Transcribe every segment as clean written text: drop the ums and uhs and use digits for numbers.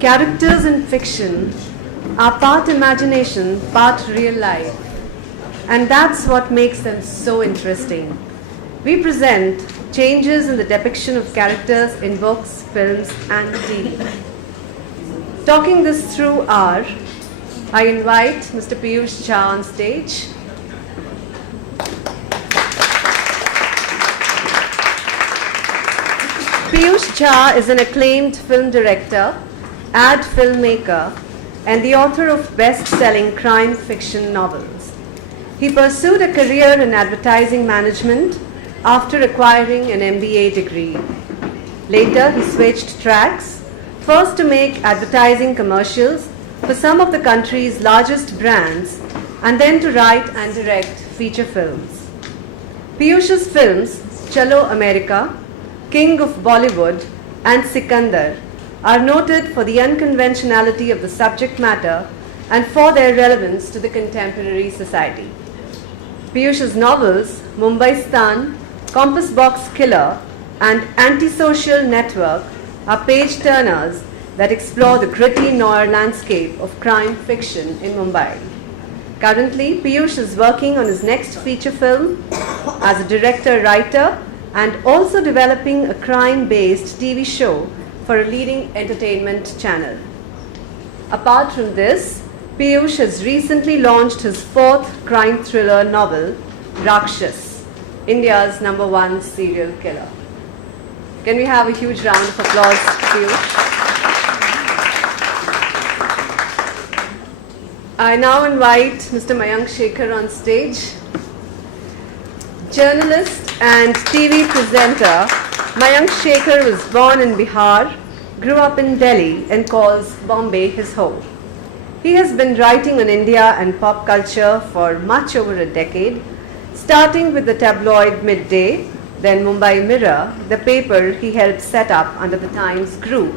Characters in fiction are part imagination, part real life. And that's what makes them so interesting. We present changes in the depiction of characters in books, films, and TV. Talking this through I invite Mr. Piyush Jha on stage. Piyush Jha is an acclaimed film director, ad filmmaker, and the author of best-selling crime fiction novels. He pursued a career in advertising management after acquiring an MBA degree. Later, he switched tracks, first to make advertising commercials for some of the country's largest brands, and then to write and direct feature films. Piyush's films, Chalo America, King of Bollywood, and Sikandar, are noted for the unconventionality of the subject matter and for their relevance to the contemporary society. Piyush's novels, Mumbaistan, Compass Box Killer, and Antisocial Network, are page-turners that explore the gritty noir landscape of crime fiction in Mumbai. Currently, Piyush is working on his next feature film as a director-writer and also developing a crime-based TV show for a leading entertainment channel. Apart from this, Piyush has recently launched his fourth crime thriller novel, Rakshas, India's #1 serial killer. Can we have a huge round of applause for Piyush? I now invite Mr. Mayank Shekhar on stage. Journalist and TV presenter, Mayank Shekhar was born in Bihar, grew up in Delhi, and calls Bombay his home. He has been writing on India and pop culture for much over a decade, starting with the tabloid Midday, then Mumbai Mirror, the paper he helped set up under the Times Group,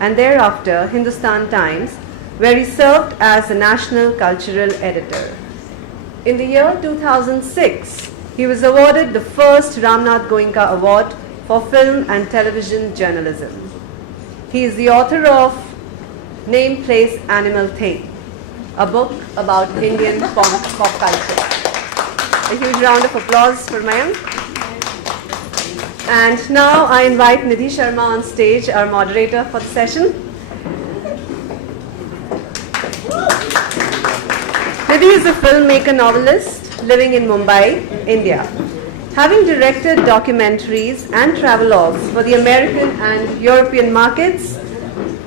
and thereafter Hindustan Times, where he served as a national cultural editor. In the year 2006, he was awarded the first Ramnath Goenka Award for film and television journalism. He is the author of Name, Place, Animal, Thing, a book about Indian pop culture. A huge round of applause for Mayank. And now I invite Nidhie Sharma on stage, our moderator for the session. Nidhie is a filmmaker novelist living in Mumbai, India. Having directed documentaries and travelogues for the American and European markets,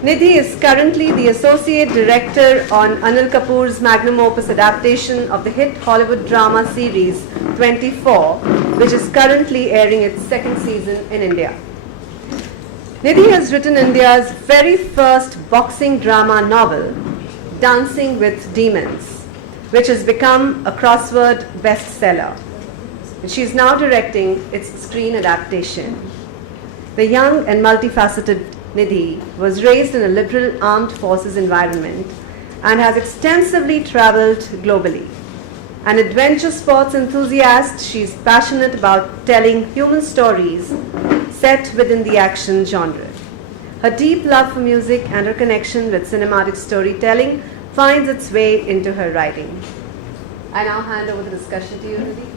Nidhie is currently the associate director on Anil Kapoor's magnum opus adaptation of the hit Hollywood drama series 24, which is currently airing its second season in India. Nidhie has written India's very first boxing drama novel, Dancing with Demons, which has become a crossword bestseller. She is now directing its screen adaptation. The young and multifaceted Nidhie was raised in a liberal armed forces environment and has extensively traveled globally. An adventure sports enthusiast, she is passionate about telling human stories set within the action genre. Her deep love for music and her connection with cinematic storytelling finds its way into her writing. I now hand over the discussion to you, Nidhie.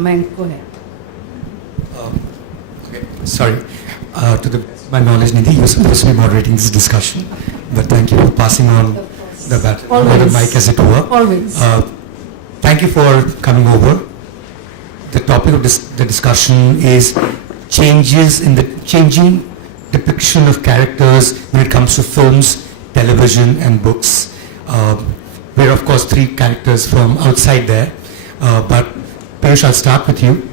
Mayank, go ahead. Okay, sorry. To the best of my knowledge, Nidhie, you're supposed to be moderating this discussion, but thank you for passing on the baton or the mic, as it were. Always. Thank you for coming over. The topic of the discussion is changing depiction of characters when it comes to films, television, and books. We're of course three characters from outside there, but Piyush, I'll start with you.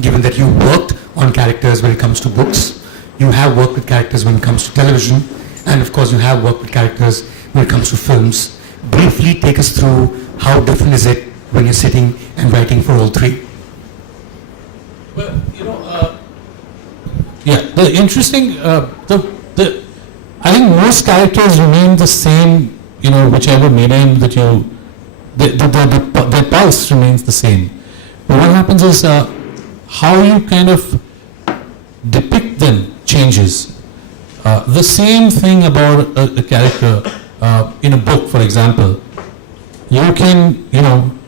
Given that you worked on characters when it comes to books, you have worked with characters when it comes to television, and of course you have worked with characters when it comes to films. Briefly take us through how different is it when you're sitting and writing for all three? Well, yeah, the interesting, I think most characters remain the same, whichever medium that you, the pulse remains the same. But what happens is how you kind of depict them changes. The same thing about a character in a book, for example. You can,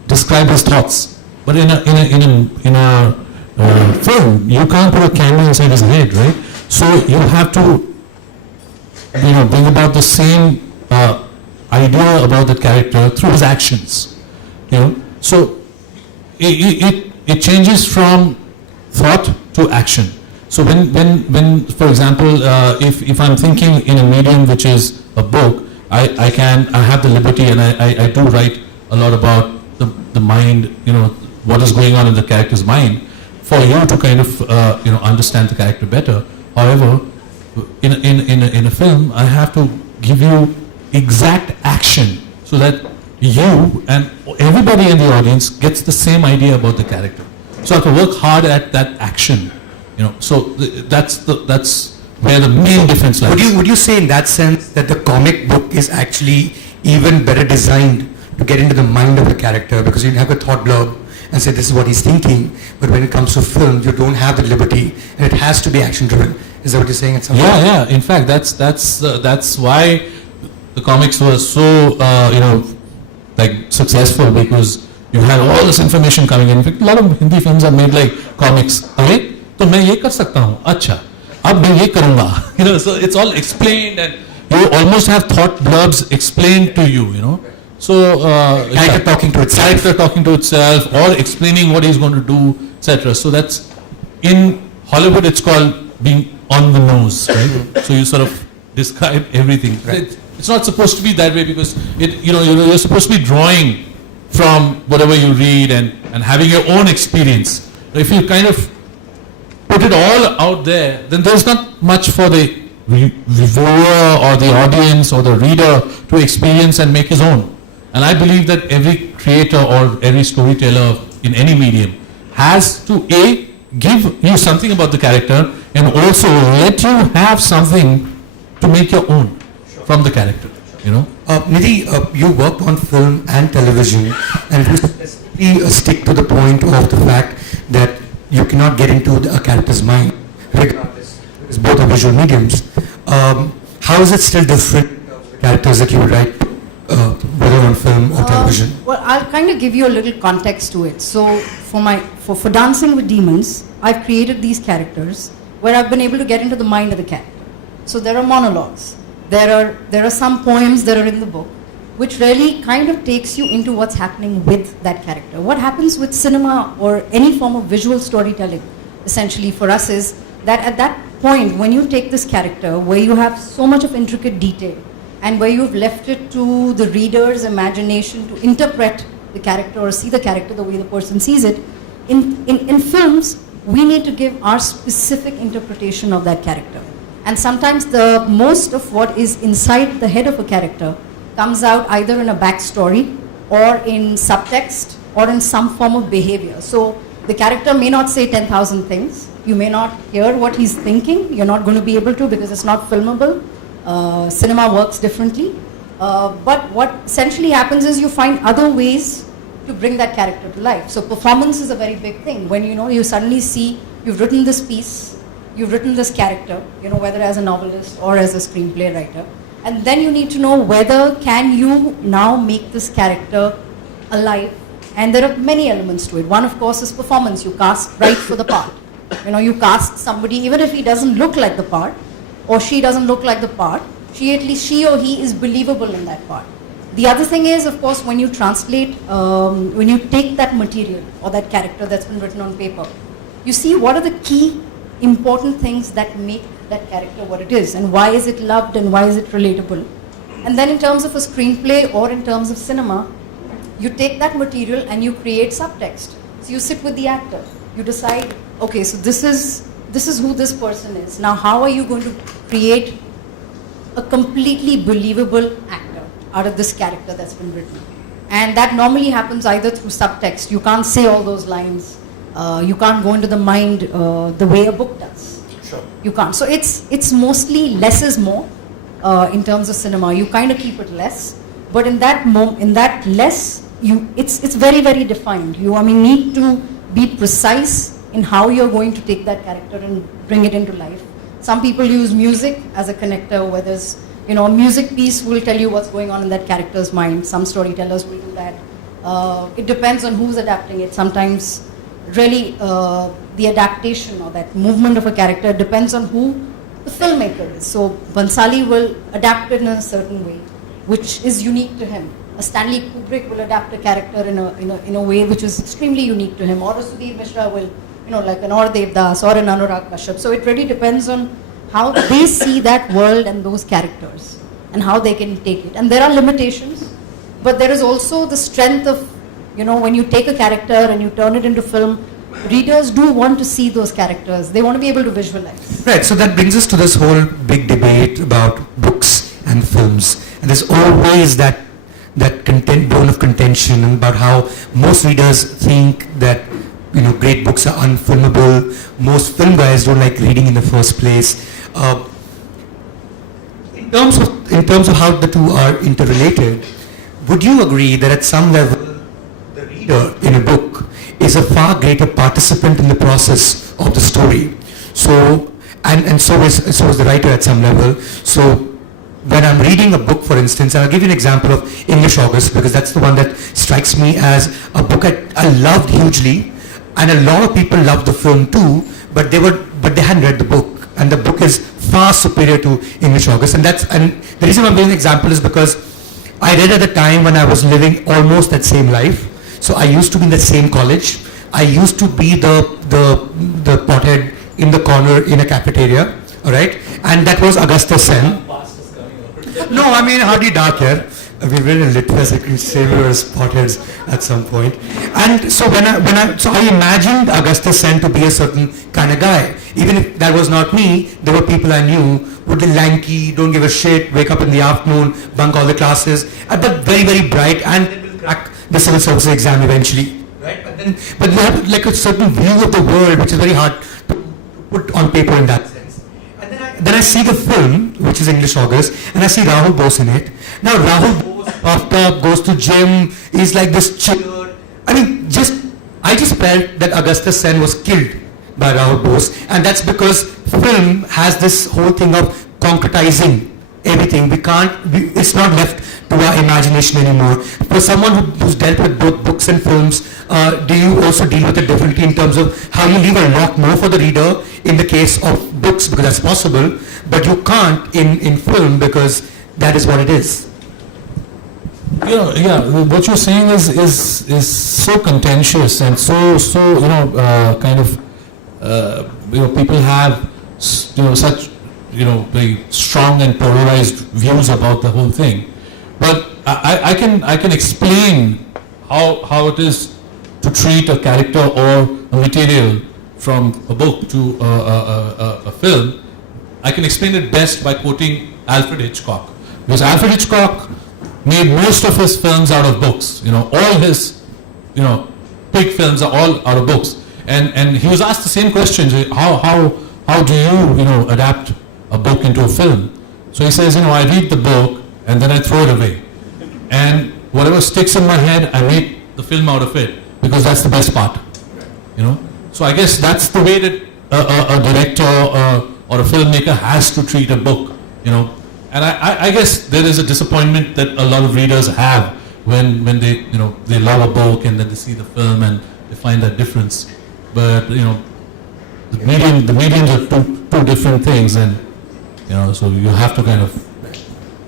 describe his thoughts, but in a film, you can't put a camera inside his head, right? So you have to, bring about the same idea about the character through his actions. So it changes from thought to action. So when for example, if I'm thinking in a medium which is a book, I have the liberty, and I do write a lot about the mind, what is going on in the character's mind, for you to kind of understand the character better. However, in a film, I have to give you exact action so that you and everybody in the audience gets the same idea about the character. So I have to work hard at that action. So that's where the main difference lies. Would you say in that sense that the comic book is actually even better designed to get into the mind of the character, because you have a thought blurb and say this is what he's thinking, but when it comes to film, you don't have the liberty, and it has to be action driven. Is that what you're saying? At some point? Yeah. In fact, that's why the comics were so successful, because you had all this information coming in. In fact, a lot of Hindi films are made like comics. अरे तो मैं ये कर सकता हूँ, अच्छा अब मैं ये करूँगा. So it's all explained, and you almost have thought blurbs explained to you. So character talking to itself, or explaining what he's going to do, etc. So that's, in Hollywood, it's called being on the nose, right? So you sort of describe everything. Right. It's not supposed to be that way, because you're supposed to be drawing from whatever you read and having your own experience. If you kind of put it all out there, then there's not much for the viewer or the audience or the reader to experience and make his own. And I believe that every creator or every storyteller in any medium has to give you something about the character, and also let you have something to make your own from the character. Nidhie, you worked on film and television, and you specifically stick to the point of the fact that you cannot get into a character's mind, regardless. It's both are visual mediums. How is it still different characters that you write, whether on film or television? Well, I'll kind of give you a little context to it. So for Dancing with Demons, I've created these characters where I've been able to get into the mind of the character. So there are monologues. There are some poems that are in the book, which really kind of takes you into what's happening with that character. What happens with cinema or any form of visual storytelling, essentially for us, is that at that point, when you take this character where you have so much of intricate detail, and where you've left it to the reader's imagination to interpret the character or see the character the way the person sees it, in films, we need to give our specific interpretation of that character. And sometimes the most of what is inside the head of a character comes out either in a backstory or in subtext or in some form of behavior. So the character may not say 10,000 things. You may not hear what he's thinking. You're not going to be able to, because it's not filmable. Cinema works differently. But what essentially happens is you find other ways to bring that character to life. So performance is a very big thing. When you suddenly see you've written this piece, you've written this character, whether as a novelist or as a screenplay writer, and then you need to know whether can you now make this character alive. And there are many elements to it. One, of course, is performance. You cast right for the part. You cast somebody, even if he doesn't look like the part, or she doesn't look like the part, at least she or he is believable in that part. The other thing is, of course, when you translate, when you take that material or that character that's been written on paper, you see what are the key important things that make that character what it is, and why is it loved and why is it relatable. And then in terms of a screenplay or in terms of cinema, you take that material and you create subtext. So you sit with the actor, you decide, okay, so this is who this person is. Now how are you going to create a completely believable actor out of this character that's been written? And that normally happens either through subtext. You can't say all those lines You can't go into the mind the way a book does. Sure. You can't. So it's mostly less is more in terms of cinema. You kind of keep it less, but in that less, it's very, very defined. You need to be precise in how you're going to take that character and bring it into life. Some people use music as a connector, where there's, a music piece will tell you what's going on in that character's mind. Some storytellers will do that. It depends on who's adapting it. Sometimes really the adaptation or that movement of a character depends on who the filmmaker is. So Bhansali will adapt it in a certain way, which is unique to him. A Stanley Kubrick will adapt a character in a way which is extremely unique to him. Or a Sudhir Mishra will, like an Aur Devdas or an Anurag Kashyap. So it really depends on how they see that world and those characters and how they can take it. And there are limitations, but there is also the strength of, when you take a character and you turn it into film, readers do want to see those characters. They want to be able to visualize. Right, so that brings us to this whole big debate about books and films. And there's always that bone of contention about how most readers think that great books are unfilmable. Most film guys don't like reading in the first place. In terms of how the two are interrelated, would you agree that at some level the reader in a book is a far greater participant in the process of the story? So and so is the writer at some level. So when I'm reading a book, for instance, and I'll give you an example of English August, because that's the one that strikes me as a book I loved hugely, and a lot of people loved the film too, but they hadn't read the book, and the book is far superior to English August. And the reason I'm giving an example is because I read at the time when I was living almost that same life. So I used to be in the same college. I used to be the pothead in the corner in a cafeteria, all right? And that was Augusta Sen. No, hardly dark here. We were in Litfest, I can say we were potheads at some point. And so I imagined Augusta Sen to be a certain kind of guy. Even if that was not me, there were people I knew would be lanky, don't give a shit, wake up in the afternoon, bunk all the classes, but very, very bright, and will crack the civil service exam eventually. Right? But you have like a certain view of the world which is very hard to put on paper in that sense. And then I see the film, which is English August, and I see Rahul Bose in it. Now Rahul Bose puffed up, goes to gym, he's like this chiller. I just felt that Augusta Sen was killed by Rahul Bose, and that's because film has this whole thing of concretizing everything. It's not left to our imagination anymore. For someone who's dealt with both books and films, do you also deal with it differently in terms of how you leave a lot more for the reader in the case of books, because that's possible, but you can't in film because that is what it is? What you're saying is so contentious and so kind of people have such very strong and polarized views about the whole thing. But I can explain how it is to treat a character or a material from a book to a film. I can explain it best by quoting Alfred Hitchcock, because Alfred Hitchcock made most of his films out of books. All his big films are all out of books. And he was asked the same question: how do you adapt a book into a film? So he says, I read the book and then I throw it away, and whatever sticks in my head, I make the film out of it, because that's the best part. So I guess that's the way that a director or a filmmaker has to treat a book. And I guess there is a disappointment that a lot of readers have when they they love a book and then they see the film and they find that difference. But the mediums are two different things, and so you have to kind of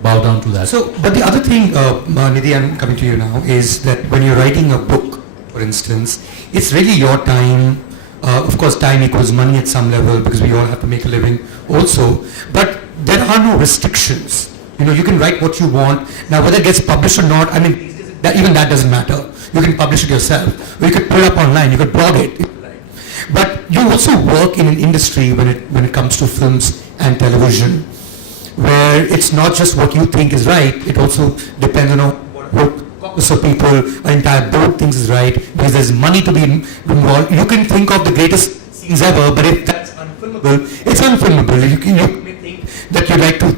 bow down to that. So, but the other thing, Nidhie, I'm coming to you now, is that when you're writing a book, for instance, it's really your time. Of course, time equals money at some level, because we all have to make a living also. But there are no restrictions. You can write what you want. Now, whether it gets published or not, even that doesn't matter. You can publish it yourself, or you could put it up online, you could blog it. But you also work in an industry when it comes to films and television, where it's not just what you think is right, it also depends on what caucus of people, an entire board thinks is right, because there's money to be involved. You can think of the greatest scenes ever, but if that's unfilmable, it's unfilmable. You may think that you'd like to,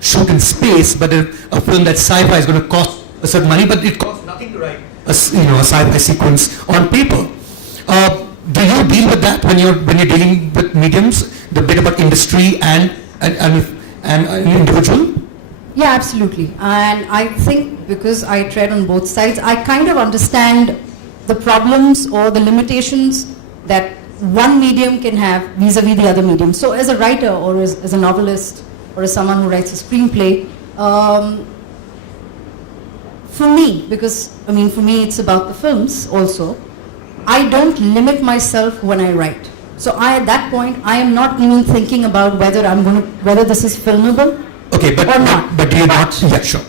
shoot in space, but a film that's sci-fi is going to cost a certain money, but it costs nothing to write a sci-fi sequence on paper. Do you deal with that when you're dealing with mediums, the bit about industry and an individual? Yeah, absolutely. And I think because I tread on both sides, I kind of understand the problems or the limitations that one medium can have vis-a-vis the other medium. So as a writer or as a novelist or as someone who writes a screenplay, for me, because for me it's about the films also, I don't limit myself when I write. So at that point, I am not even thinking about whether this is filmable. Okay, but or not. But do you not? Yeah, sure.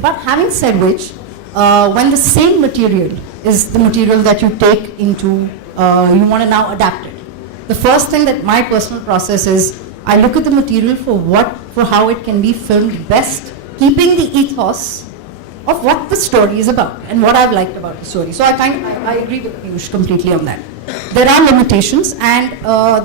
But having said which, when the same material is the material that you take into, you want to now adapt it. The first thing that my personal process is, I look at the material for how it can be filmed best, keeping the ethos of what the story is about and what I've liked about the story. So I agree with Piyush completely on that. There are limitations, and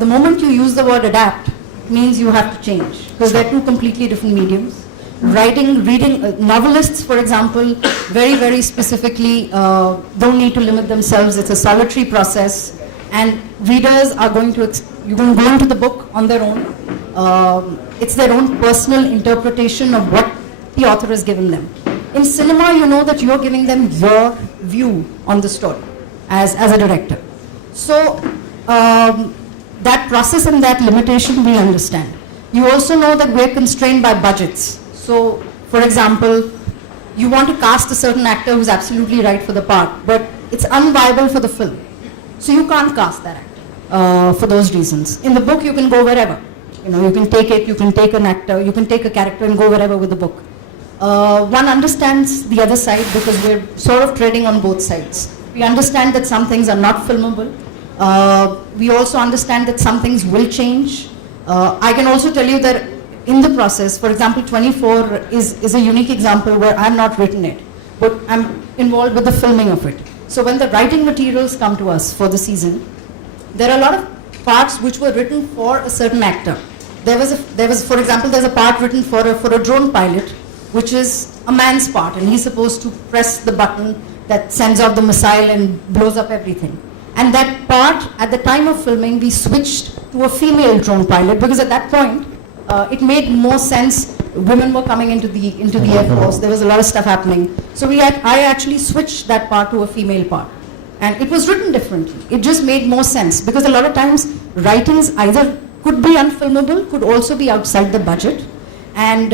the moment you use the word adapt, means you have to change, because they're two completely different mediums. Reading, novelists, for example, very, very specifically don't need to limit themselves. It's a solitary process, and readers are going to go into the book on their own. It's their own personal interpretation of what the author has given them. In cinema, you know that you're giving them your view on the story as a director. So that process and that limitation we understand. You also know that we're constrained by budgets. So, for example, you want to cast a certain actor who's absolutely right for the part, but it's unviable for the film. So you can't cast that actor for those reasons. In the book, you can go wherever. You can take an actor, you can take a character and go wherever with the book. One understands the other side because we're sort of treading on both sides. We understand that some things are not filmable. We also understand that some things will change. I can also tell you that in the process, for example, 24 is a unique example where I'm not written it, but I'm involved with the filming of it. So when the writing materials come to us for the season, there are a lot of parts which were written for a certain actor. There was, for example, there's a part written for a drone pilot, which is a man's part, and he's supposed to press the button that sends out the missile and blows up everything. And that part, at the time of filming, we switched to a female drone pilot, because at that point, it made more sense. Women were coming into the Air Force. There was a lot of stuff happening. So I actually switched that part to a female part. And it was written differently. It just made more sense, because a lot of times writings either could be unfilmable, could also be outside the budget. And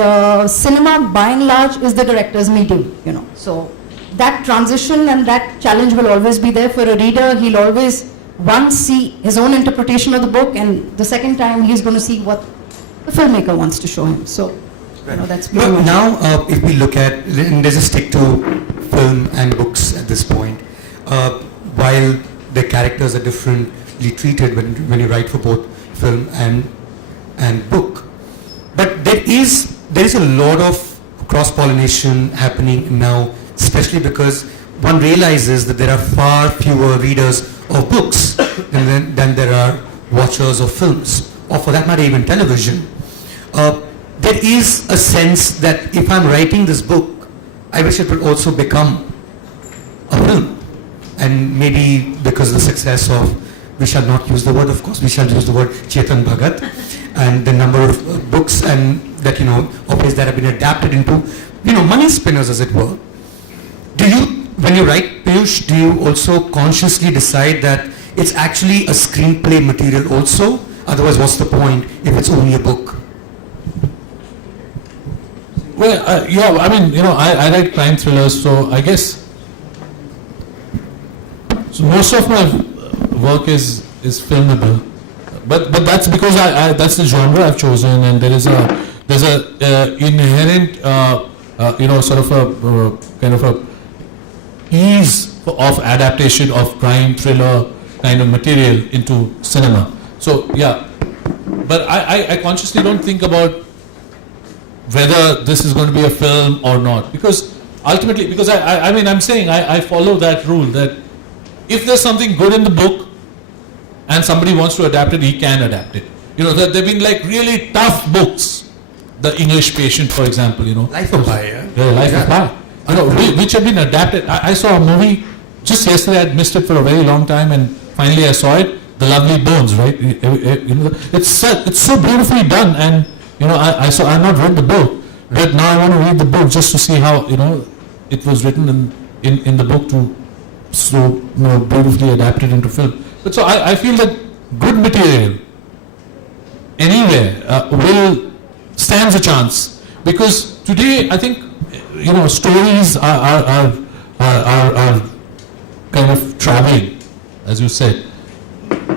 cinema, by and large, is the director's medium, So that transition and that challenge will always be there for a reader. He'll always once see his own interpretation of the book, and the second time he's going to see what the filmmaker wants to show him. So, that's pretty much. Now, if we look at, and let's just stick to film and books at this point, while the characters are differently treated when you write for both film and book, but there is a lot of cross-pollination happening now, especially because one realizes that there are far fewer readers of books than there are watchers of films, or for that matter even television. There is a sense that if I'm writing this book, I wish it would also become a film. And maybe because of the success of, we shall not use the word, of course, we shall use the word Chetan Bhagat, and the number of books and that, of ways that have been adapted into, money spinners, as it were. Do you, when you write, Piyush, do you also consciously decide that it's actually a screenplay material also? Otherwise, what's the point if it's only a book? Well, I write crime thrillers, so I guess most of my work is filmable, but that's because that's the genre I've chosen, and there's a inherent sort of a kind of a ease of adaptation of crime thriller kind of material into cinema. So yeah, but I consciously don't think about whether this is going to be a film or not, because ultimately, because I mean, I'm saying I follow that rule that if there's something good in the book and somebody wants to adapt it, he can adapt it. You know, there have been like really tough books. The English Patient, for example, you know. Life of Pi, yeah? Yeah, Life of Pi. You know, which have been adapted. I saw a movie just yesterday. I'd missed it for a very long time, and finally I saw it. The Lovely Bones, right? You know, it's so beautifully done, and you know, I've not read the book, but now I want to read the book just to see how, you know, it was written in the book to so, you know, beautifully adapted into film. But so I feel that good material anywhere will stands a chance, because today I think, you know, stories are kind of traveling, as you said.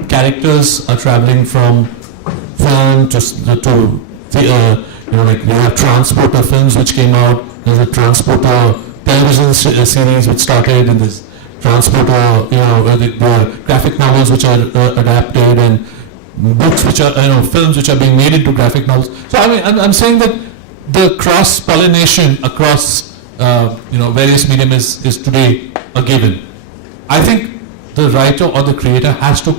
Characters are traveling from film to you know, like we have Transporter films which came out. There's a Transporter television series which started, and there's Transporter, you know, the graphic novels which are adapted, and books which are, you know, films which are being made into graphic novels. So I mean, I'm saying that the cross pollination across you know, various medium is today a given. I think the writer or the creator has to,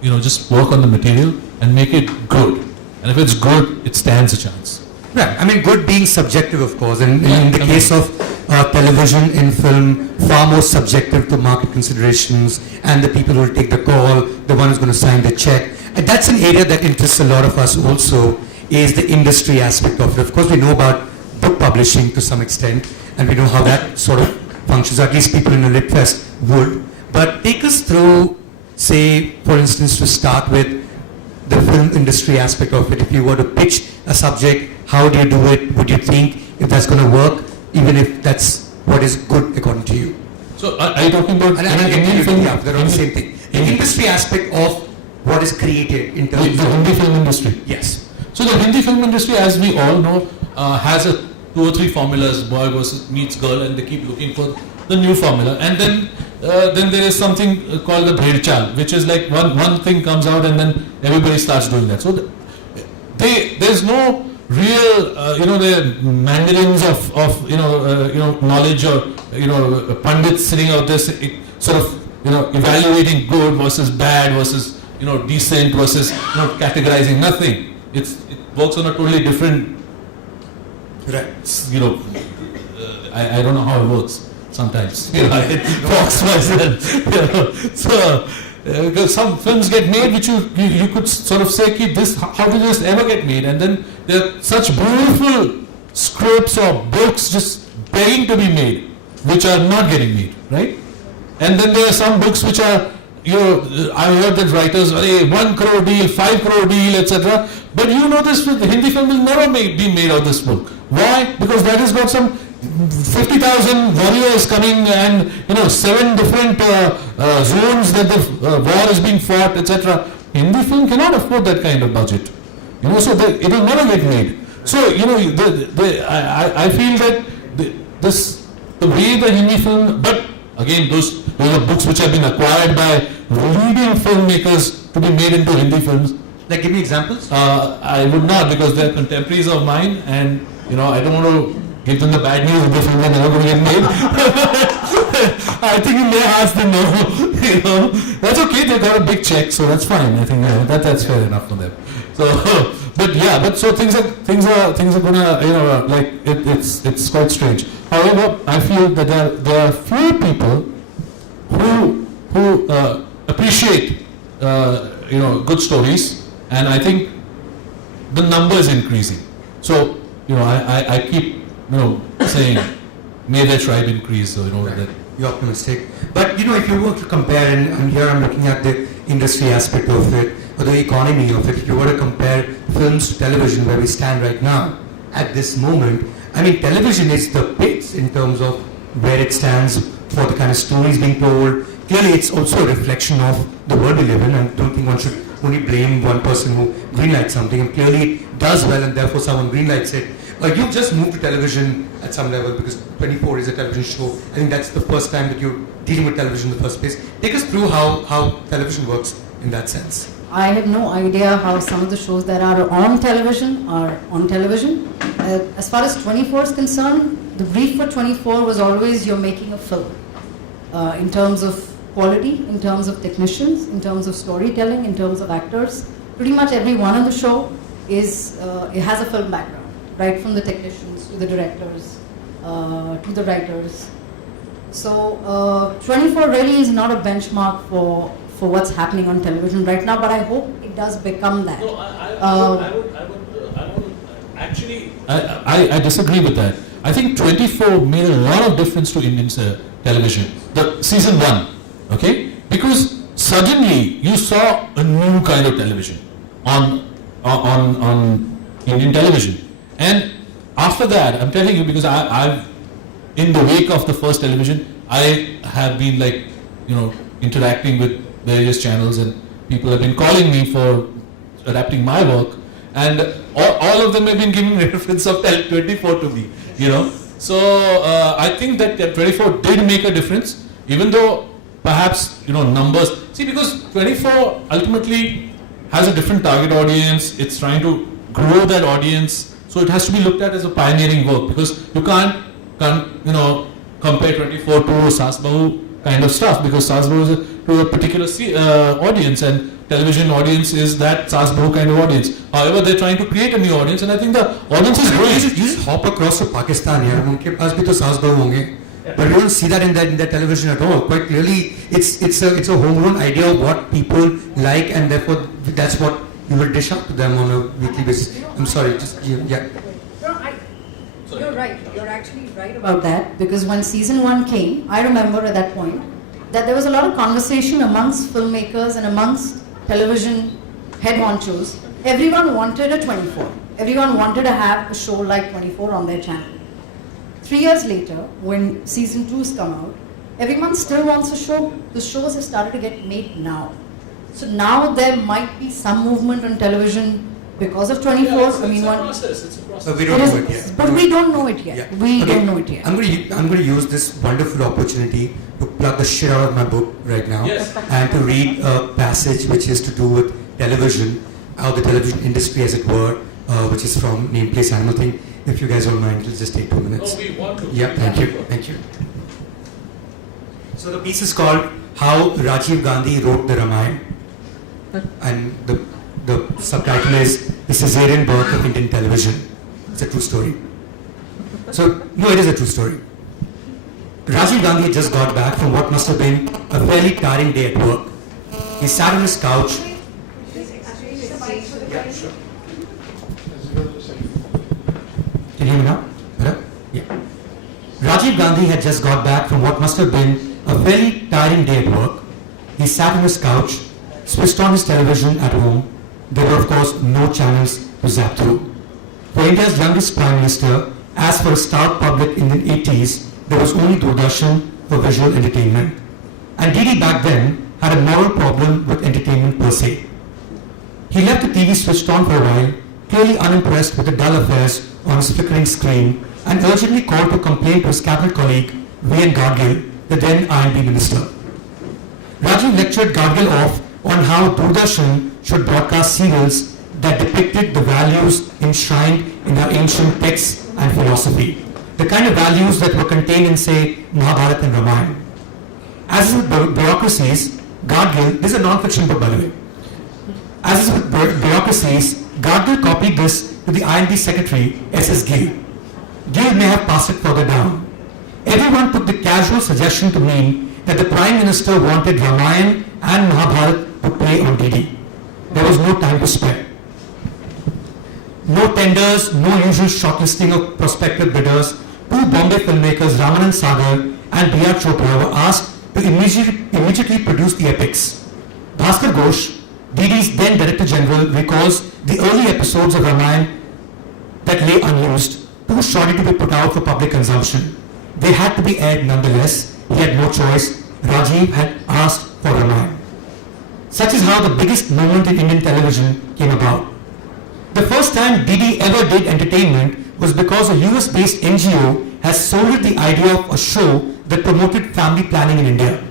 you know, just work on the material and make it good. And if it's good, it stands a chance. Right. I mean, good being subjective, of course, and in the case of television, in film, far more subjective to market considerations and the people who will take the call, the one who's going to sign the check. And that's an area that interests a lot of us also, is the industry aspect of it. Of course, we know about book publishing to some extent, and we know how that sort of functions, or at least people in a Lit Fest would. But take us through, say, for instance, to start with, the film industry aspect of it. If you were to pitch a subject, how do you do it? Would you think if that's going to work, even if that's what is good according to you? So are you talking about Indian film? Yeah, they're on the same thing. The industry aspect of what is created in terms of the Hindi film industry. Yes. So the Hindi film industry, as we all know, has 2 or 3 formulas: boy versus meets girl, and they keep looking for the new formula. And then there is something called the bhed chal, which is like one thing comes out and then everybody starts doing that. So there's no real, you know, the mandarins of you know, knowledge, or you know, pundits sitting out there sort of, you know, evaluating good versus bad versus, you know, decent versus, you know, categorizing. Nothing. It works on a totally different, Right. you know, I don't know how it works sometimes. You know, I talks myself. You know, so because some films get made which you could sort of say, "Ki, this, how did this ever get made?" And then there are such beautiful scripts or books just begging to be made, which are not getting made, right? And then there are some books which are, you know, I heard that writers, 1 crore deal, 5 crore deal, etc. But you know this, with the Hindi film will never be made of this book. Why? Because that has got some 50,000 warriors coming, and you know, 7 different zones that the war is being fought, etc. Hindi film cannot afford that kind of budget. You know, so it will never get made. So you know, I feel that the way the Hindi film, but again, those are books which have been acquired by leading filmmakers to be made into Hindi films. Like, give me examples. I would not, because they're contemporaries of mine, and you know, I don't want to give them the bad news if the film are never going to get made. I think in their hearts they know. You know, that's okay. They got a big check, so that's fine. I think that's fair enough for them. So, but so things are gonna, you know, like it's quite strange. However, I feel that there are few people who appreciate you know, good stories, and I think the number is increasing. So you know, I keep, you know, saying, may their tribe increase. So you know, Right. that You're optimistic. But you know, if you were to compare, and here I'm looking at the industry aspect of it, or the economy of it, if you were to compare films to television, where we stand right now, at this moment, I mean, television is the pits in terms of where it stands for the kind of stories being told. Clearly, it's also a reflection of the world we live in, and I don't think one should only blame one person who greenlights something, and clearly it does well, and therefore someone greenlights it. You've just moved to television at some level, because 24 is a television show. I think that's the first time that you're dealing with television in the first place. Take us through how television works in that sense. I have no idea how some of the shows that are on television are on television. As far as 24 is concerned, the brief for 24 was always you're making a film in terms of quality, in terms of technicians, in terms of storytelling, in terms of actors. Pretty much every one on the show it has a film background, right from the technicians to the directors to the writers. So 24 really is not a benchmark for what's happening on television right now, but I hope it does become that. No, I would actually, I disagree with that. I think 24 made a lot of difference to Indian television. The season 1, okay? Because suddenly you saw a new kind of television on Indian television. And after that, I'm telling you, because I've in the wake of the first television, I have been like, interacting with various channels, and people have been calling me for adapting my work, and all of them have been giving reference of 24 to me, So I think that 24 did make a difference, even though perhaps, numbers, see, because 24 ultimately has a different target audience, it's trying to grow that audience, so it has to be looked at as a pioneering work, because you can't compare 24 to Saas Bahu kind of stuff, because Saas Bahu is to a particular audience, and television audience is that Saas Bahu kind of audience. However, they're trying to create a new audience, and I think the audience is growing. You just hop across to Pakistan here. उनके पास भी तो सास बहू होंगे. But you don't see that in that television at all. Quite clearly, it's a homegrown idea of what people like, and therefore that's what you will dish out to them on a weekly basis. I'm sorry, just yeah. You're right. You're actually right about that, because when season 1 came, I remember at that point that there was a lot of conversation amongst filmmakers and amongst television head honchos. Everyone wanted a 24. Everyone wanted to have a show like 24 on their channel. 3 years later, when season 2's come out, everyone still wants a show. The shows have started to get made now. So now there might be some movement on television because of 24. Yeah, it's a process. But we don't know it yet. But we don't know it yet. Yeah. We Okay. don't know it yet. I'm going to use this wonderful opportunity to plug the shit out of my book right now, Yes. and to read a passage which is to do with television, how the television industry, as it were, which is from Name, Place, Animal Thing. If you guys don't mind, it'll just take 2 minutes. No, we want to. Yeah, thank you. So the piece is called "How Rajiv Gandhi Wrote the Ramayana," and the subtitle is "The Caesarean Birth of Indian Television." It's a true story. So, no, it is a true story. Rajiv Gandhi had just got back from what must have been a fairly tiring day at work. He sat on his couch. Yeah, sure. Can you hear me now? Better? Yeah. Rajiv Gandhi had just got back from what must have been a fairly tiring day at work. He sat on his couch, switched on his television at home. There were, of course, no channels to zap through. For India's youngest Prime Minister, as for a stout public in the 80s, there was only Doordarshan for visual entertainment. And Didi back then had a moral problem with entertainment per se. He left the TV switched on for a while, clearly unimpressed with the dull affairs on his flickering screen, and urgently called to complain to his cabinet colleague, V.N. Gadgil, the then INB minister. Rajiv lectured Gadgil off on how Doordarshan should broadcast serials that depicted the values enshrined in our ancient texts and philosophy, the kind of values that were contained in, say, Mahabharata and Ramayana. As is with bureaucracies, Gadgil, this is a non-fiction book, by the way. As is with bureaucracies, Gadgil copied this to the INB secretary, S.S. Gill. Gill may have passed it further down. Everyone took the casual suggestion to mean that the Prime Minister wanted Ramayana and Mahabharata to play on DD. There was no time to spare. No tenders, no usual shortlisting of prospective bidders. Two Bombay filmmakers, Ramanand Sagar and B.R. Chopra, were asked to immediately produce the epics. Bhaskar Ghosh, DD's then Director General, recalls the early episodes of Ramayana that lay unused, too shoddy to be put out for public consumption. They had to be aired nonetheless. He had no choice. Rajiv had asked for Ramayana. Such is how the biggest moment in Indian television came about. The first time DD ever did entertainment was because a US-based NGO has sold the idea of a show that promoted family planning in India.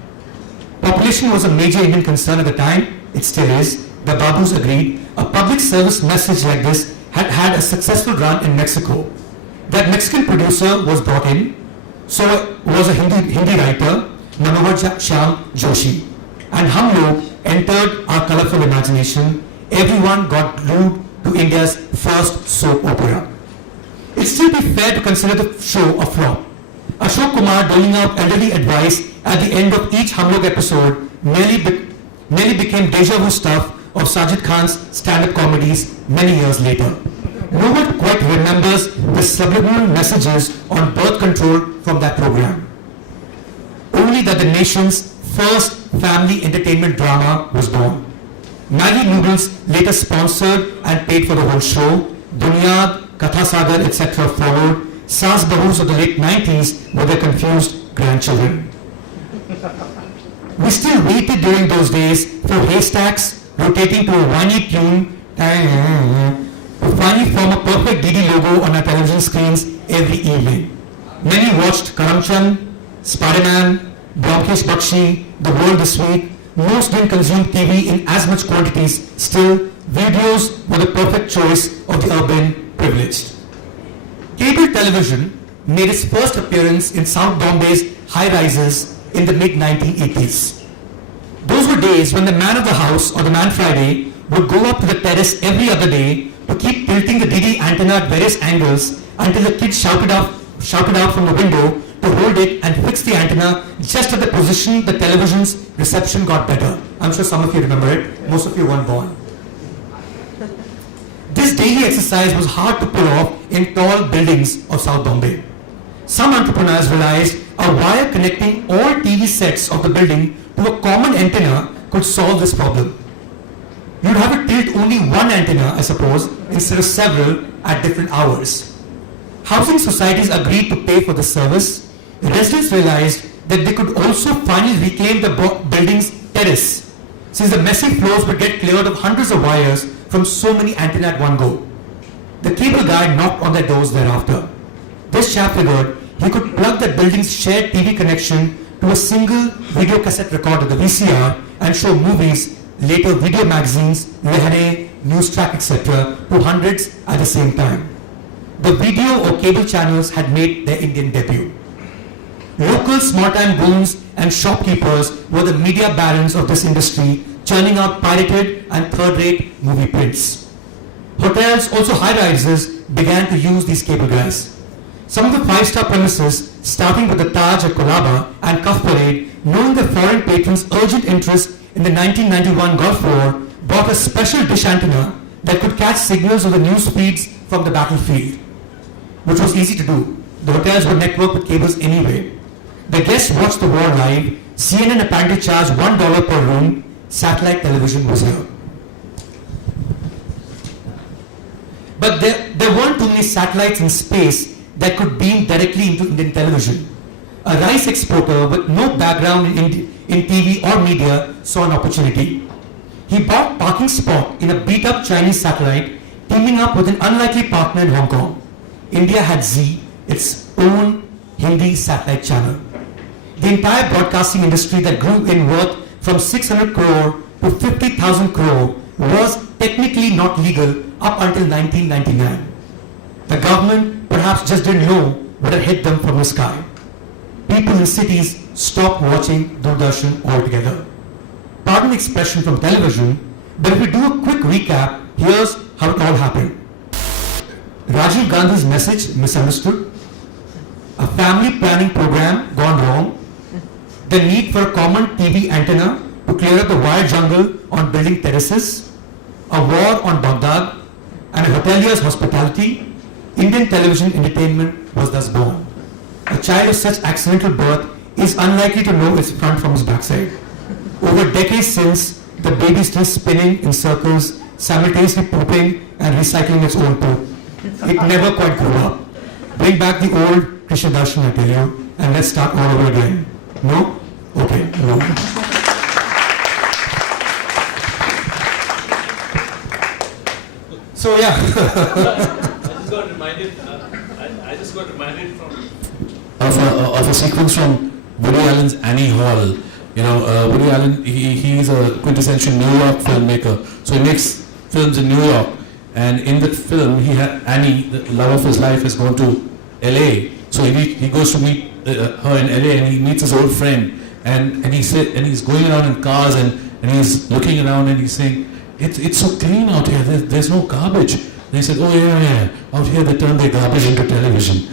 Population was a major Indian concern at the time. It still is. The Babus agreed. A public service message like this had had a successful run in Mexico. That Mexican producer was brought in, so was a Hindi writer, Manohar Shyam Joshi. And hum log entered our colorful imagination. Everyone got glued to India's first soap opera. It'd still be fair to consider the show a flop. Ashok Kumar doling out elderly advice at the end of each hum log episode nearly became deja vu stuff of Sajid Khan's stand-up comedies many years later. No one quite remembers the subliminal messages on birth control from that program. Only that the nation's first family entertainment drama was born. Maggie Noodles later sponsored and paid for the whole show. Bunyad, Katha Sagar, etc. followed. Saas Bahus of the late 90s were their confused grandchildren. We still waited during those days for haystacks rotating to a whiny tune to finally form a perfect DD logo on our television screens every evening. Many watched Karamchand, Spider-Man, Bromkesh Bakshi, The World This Week. Most didn't consume TV in as much quantities. Still, videos were the perfect choice of the urban privileged. Cable television made its first appearance in South Bombay's high-rises in the mid-1980s. Those were days when the man of the house or the man Friday would go up to the terrace every other day to keep tilting the DD antenna at various angles until the kids shouted out from the window to hold it and fix the antenna just at the position the television's reception got better. I'm sure some of you remember it. Most of you weren't born. This daily exercise was hard to pull off in tall buildings of South Bombay. Some entrepreneurs realized a wire connecting all TV sets of the building to a common antenna could solve this problem. You'd have to tilt only one antenna, I suppose, instead of several at different hours. Housing societies agreed to pay for the service. Residents realized that they could also finally reclaim the building's terrace, since the messy floors would get cleared of hundreds of wires from so many antennae at one go. The cable guy knocked on their doors thereafter. This chap figured he could plug that building's shared TV connection to a single video cassette recorder, the VCR, and show movies, later video magazines, Lehre, News Track, etc. to hundreds at the same time. The video or cable channels had made their Indian debut. Local small-time goons and shopkeepers were the media barons of this industry, churning out pirated and third-rate movie prints. Hotels, also high-rises, began to use these cable guys. Some of the five-star premises, starting with the Taj at Colaba and Cuff Parade, knowing the foreign patrons' urgent interest in the 1991 Gulf War, bought a special dish antenna that could catch signals of the news feeds from the battlefield, which was easy to do. The hotels were networked with cables anyway. The guests watched the war live. CNN apparently charged $1 per room. Satellite television was here. But there weren't too many satellites in space that could beam directly into Indian television. A rice exporter with no background in TV or media saw an opportunity. He bought parking spot in a beat-up Chinese satellite, teaming up with an unlikely partner in Hong Kong. India had Z, its own Hindi satellite channel. The entire broadcasting industry that grew in worth from 600 crore to 50,000 crore was technically not legal up until 1999. The government perhaps just didn't know what had hit them from the sky. People in cities stopped watching Doordarshan altogether. Pardon the expression from television, but if we do a quick recap, here's how it all happened. Rajiv Gandhi's message misunderstood. A family planning program gone wrong. The need for a common TV antenna to clear up the wire jungle on building terraces. A war on Baghdad and a hotelier's hospitality. Indian television entertainment was thus born. A child of such accidental birth is unlikely to know its front from its backside. Over decades since, the baby is still spinning in circles, simultaneously pooping and recycling its own poop. It never quite grew up. Bring back the old Krishna Darshan, I tell you, and let's start all over again. No? Okay, no. So yeah. I just got reminded from of a sequence from Woody Allen's Annie Hall. You know, Woody Allen, he is a quintessential New York filmmaker. So he makes films in New York. And in that film, he had Annie, the love of his life, has gone to LA. So he goes to meet her in LA, and he meets his old friend, and he's going around in cars, and he's looking around, and he's saying, it's so clean out here. There's no garbage. And he said, oh yeah. Out here they turn their garbage into television.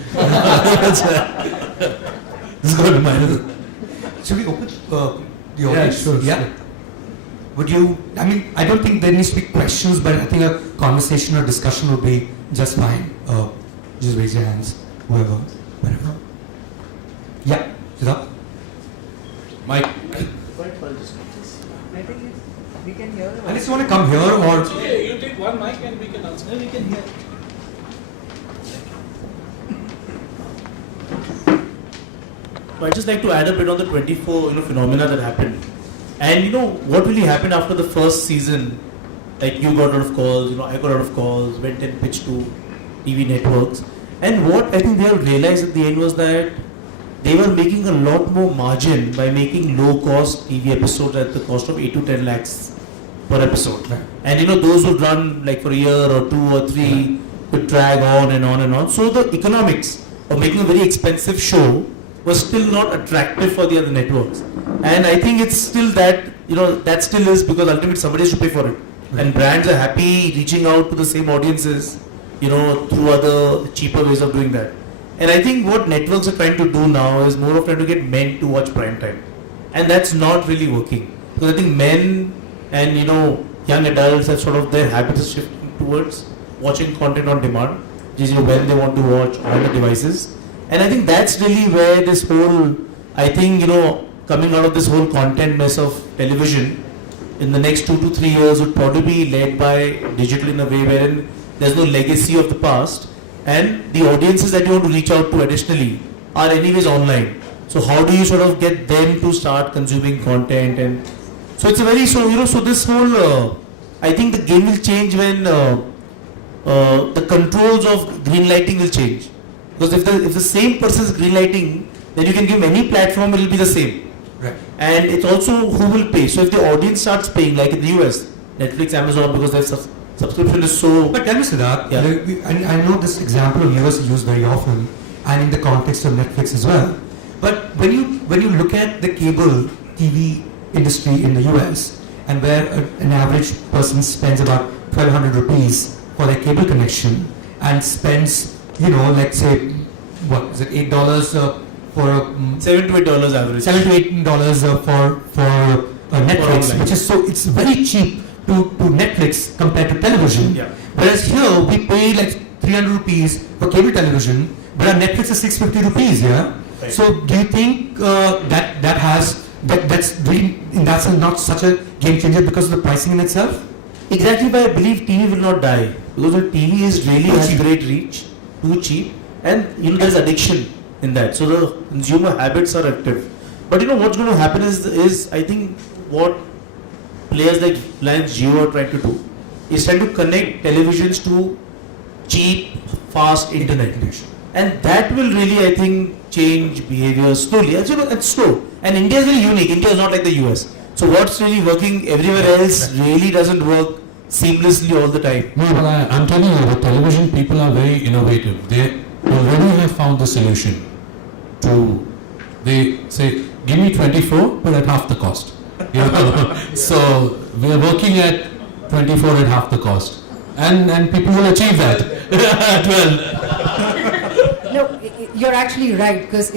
This is going to mind. Should we open the Yeah, audience? sure. Yeah. Would you? I mean, I don't think there needs to be questions, but I think a conversation or discussion would be just fine. Just raise your hands, whoever, wherever. Yeah, Siddharth. Mike. We can hear. Unless you want to come here or. Okay, you take one mic and we can answer. We can hear. So I'd just like to add a bit on the 24 phenomena that happened. And what really happened after the first season, like you got a lot of calls, I got a lot of calls, went and pitched to TV networks. And what I think they have realized at the end was that they were making a lot more margin by making low cost TV episodes at the cost of 8 to 10 lakhs per episode. Right. And those would run like for a year or 2 or 3, could drag on and on and on. So the economics of making a very expensive show was still not attractive for the other networks. And I think it's still that, that still is because ultimately somebody has to pay for it. Right. And brands are happy reaching out to the same audiences, through other cheaper ways of doing that. And I think what networks are trying to do now is more of trying to get men to watch prime time. And that's not really working. Because I think men and, young adults have sort of their habits shifting towards watching content on demand, which is when they want to watch on the devices. And I think that's really where this whole, coming out of this whole content mess of television in the next 2 to 3 years would probably be led by digital in a way wherein there's no legacy of the past and the audiences that you want to reach out to additionally are anyways online. So how do you sort of get them to start consuming content? And so it's a very, so this whole, I think the game will change when the controls of greenlighting will change. Because if the same person is greenlighting, then you can give any platform, it will be the same. Right. And it's also who will pay. So if the audience starts paying, like in the US, Netflix, Amazon, because their subscription is so... But tell me, Siddharth, Yeah. I know this example of US is used very often and in the context of Netflix as well. But when you look at the cable TV industry in the US and where an average person spends about 1,200 rupees for their cable connection and spends, let's say, what is it, $8 for a... $7 to $8 average. $7 to $8 for Netflix, online. which is it's very cheap to Netflix compared to television. Yeah. Whereas here we pay like 300 rupees for cable television, but our Netflix is 650 rupees. Yeah. Right. So do you think that's really in that sense not such a game changer because of the pricing in itself? Exactly why I believe TV will not die. Because the TV is really Too has cheap. great reach, too cheap, and there's addiction in that. So the consumer habits are active. But what's going to happen is I think what players like Reliance Jio are trying to do is trying to connect televisions to cheap, fast internet. And that will really, I think, change behavior slowly. As it's slow. And India is very unique. India is not like the US. So what's really working everywhere else really doesn't work seamlessly all the time. No, but I'm telling you, the television people are very innovative. They already have found the solution they say, give me 24, but at half the cost. So we are working at 24 at half the cost. And people will achieve that. Well, No, you're actually right, because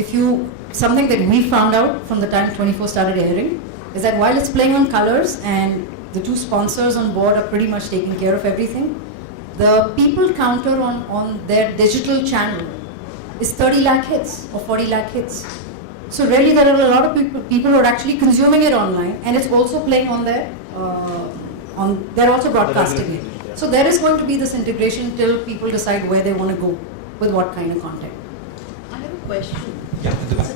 something that we found out from the time 24 started airing is that while it's playing on colors and the two sponsors on board are pretty much taking care of everything, the people counter on their digital channel is 30 lakh hits or 40 lakh hits. So really there are a lot of people who are actually consuming it online, and it's also playing on their, they're also broadcasting it. So there is going to be this integration till people decide where they want to go with what kind of content. I have a question. Yeah, at the back.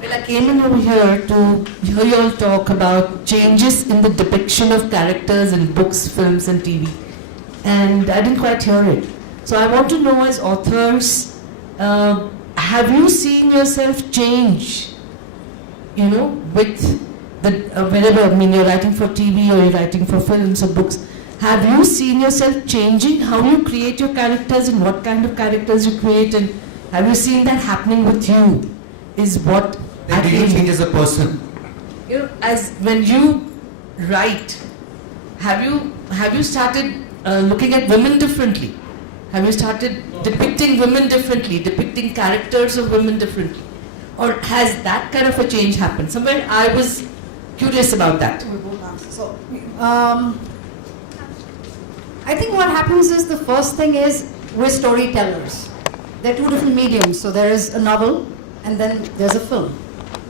Well, I came in over here to hear you all talk about changes in the depiction of characters in books, films and TV. And I didn't quite hear it. So I want to know, as authors, have you seen yourself change, with the, whenever, you're writing for TV or you're writing for films or books, Have you seen yourself changing how you create your characters and what kind of characters you create, and have you seen that happening with you? Is what Then do you change as a person? you know, as when you write, have you started looking at women differently? Have you started depicting women differently, depicting characters of women differently? Or has that kind of a change happened? Somewhere I was curious about that. So, I think what happens is, the first thing is, we're storytellers. There are two different mediums. So there is a novel and then there's a film.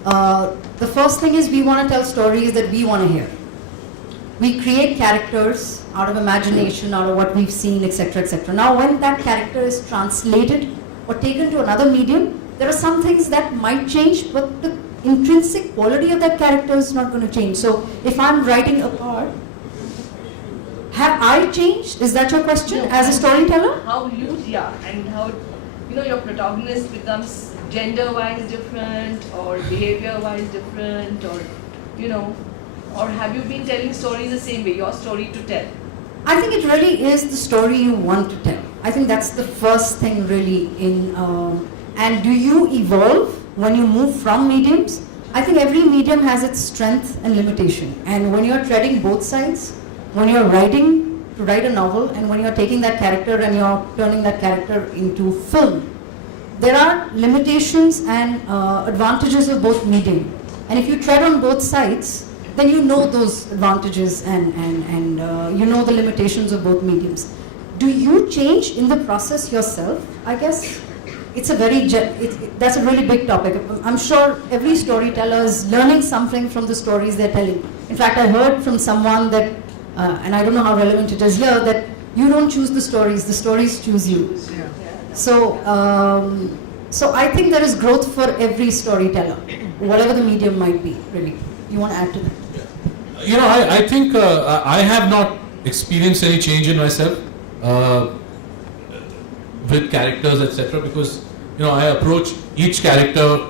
The first thing is, we want to tell stories that we want to hear. We create characters out of imagination, out of what we've seen, etc., etc. Now, when that character is translated or taken to another medium, there are some things that might change, but the intrinsic quality of that character is not going to change. So, if I'm writing a part, have I changed? Is that your question? No. As a storyteller? How and how your protagonist becomes gender-wise different or behavior-wise different, or or have you been telling stories the same way, your story to tell? I think it really is the story you want to tell. I think that's the first thing really and do you evolve when you move from mediums? I think every medium has its strength and limitation. And when you're treading both sides, when you're writing to write a novel and when you're taking that character and you're turning that character into film, there are limitations and advantages of both medium. And if you tread on both sides, then you know those advantages and you know the limitations of both mediums. Do you change in the process yourself? I guess it's a that's a really big topic. I'm sure every storyteller is learning something from the stories they're telling. In fact, I heard from someone that, and I don't know how relevant it is here, that you don't choose the stories choose you. So I think there is growth for every storyteller, whatever the medium might be, really. You want to add to that? I think I have not experienced any change in myself with characters, etc. Because I approach each character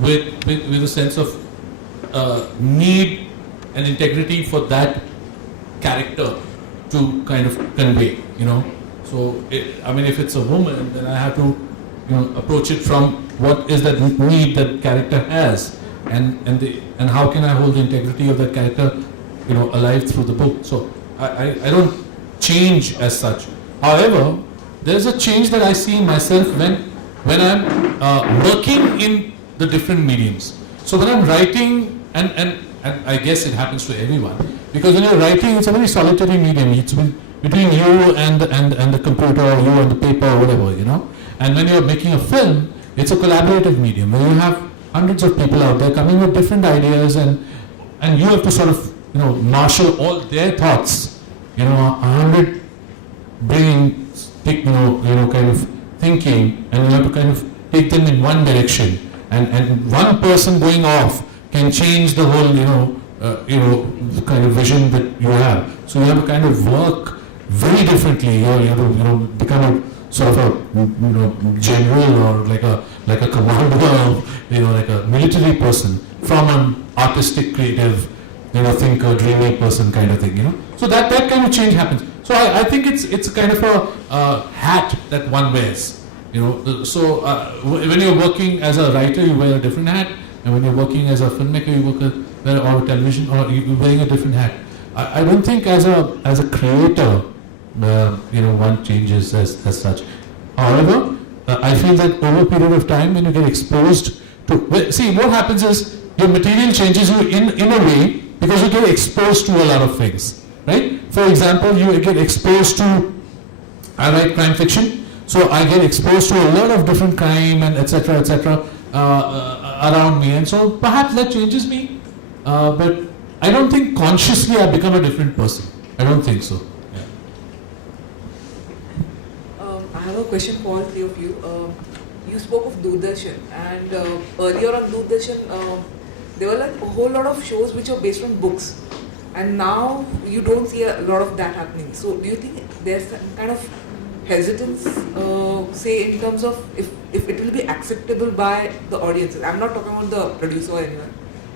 with a sense of need and integrity for that character to kind of convey. So if it's a woman, then I have to approach it from what is that need that character has, and how can I hold the integrity of that character alive through the book. So I don't change as such. However, there's a change that I see in myself when I'm working in the different mediums. So when I'm writing, and I guess it happens to everyone, because when you're writing, it's a very solitary medium. It's between you and the computer, or you and the paper, or whatever, And when you're making a film, it's a collaborative medium where you have hundreds of people out there coming with different ideas, and you have to sort of marshal all their thoughts, 100 brains, kind of thinking, and you have to kind of take them in one direction, and one person going off can change the whole kind of vision that you have. So you have to kind of work very differently. You have to become a sort of a general, or like a commander, like a military person, from an artistic, creative, thinker, dreamy person kind of thing. So that kind of change happens. So I think it's kind of a hat that one wears. So when you're working as a writer, you wear a different hat, and when you're working as a filmmaker, you wear or television, or you're wearing a different hat. I don't think as a creator, one changes as such. However, I feel that over a period of time, when you get exposed to, see, what happens is your material changes you in a way, because you get exposed to a lot of things, right? For example, you get exposed to, I write crime fiction, so I get exposed to a lot of different crime and etc. Around me, and so perhaps that changes me, but I don't think consciously I become a different person. I don't think so. I have a question for all three of you. You spoke of Doordarshan, and earlier on Doordarshan, there were like a whole lot of shows which are based on books, and now you don't see a lot of that happening. So do you think there's some kind of hesitance, say in terms of if it will be acceptable by the audiences? I'm not talking about the producer or anyone,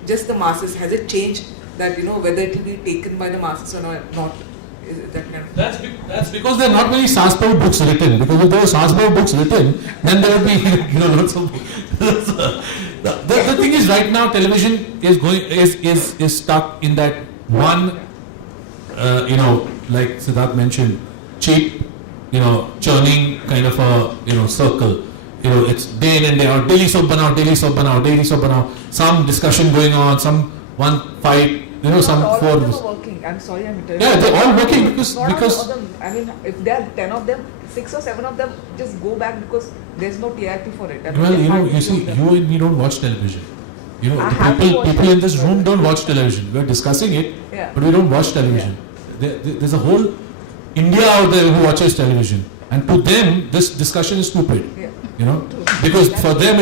just the masses. Has it changed that, whether it will be taken by the masses or not? Is it that kind of? That's because there are not many Sanskrit books written. Because if there were Sanskrit books written, then there would be lots of books. The thing is, right now television is stuck in that one, like Siddharth mentioned, cheap, churning kind of a circle. It's day in and day out, daily soap banao, daily soap banao, daily soap banao. Some discussion going on, one fight, some Not all four. of them are working. I'm sorry, I'm interrupting. Yeah, they're all working because Not all of them. I mean, if there are 10 of them, 6 or 7 of them just go back because there's no TRP for it. I mean, Well, they can't you see, use them. you and me don't watch television. I The haven't watched people in this television. room don't watch television. We're discussing it, Yeah. but we don't watch television. There's a whole India out there who watches television, and to them, this discussion is stupid. Yeah. Because for them,